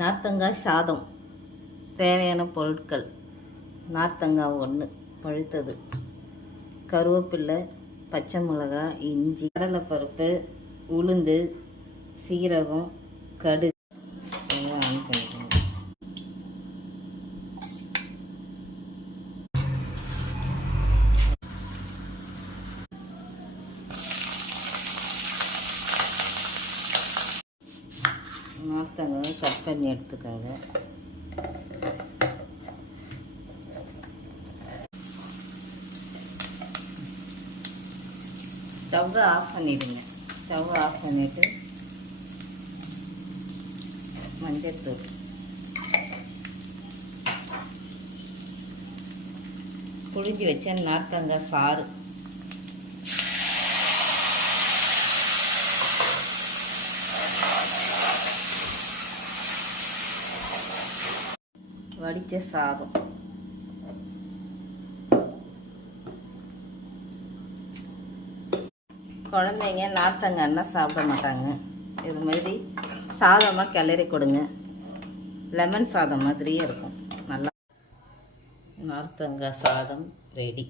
நார்த்தங்காய் சாதம். தேவையான பொருட்கள்: நார்த்தங்காய் 1 பழுத்தது, கருவேப்பிலை, பச்சை மிளகாய், இஞ்சி, கடலைப்பருப்பு, உளுந்து, சீரகம், கடுகு. ஆன் பண்ணிக்கணும். நார்த்தங்காய் கட் பண்ணி எடுத்துக்கோங்க. ஸ்டவ்வை ஆஃப் பண்ணிவிடுங்க. ஸ்டவ்வை ஆஃப் பண்ணிவிட்டு மஞ்சள்தூள், புளிஞ்சி வச்ச நார்த்தங்காய் சாறு, வடித்த சாதம், குழந்தைங்க நார்த்தங்காய்னா சாப்பிட மாட்டாங்க. இது மாதிரி சாதமாக கிளறி கொடுங்க. லெமன் சாதம் மாதிரியே இருக்கும். நல்லா நார்த்தங்காய் சாதம் ரெடி.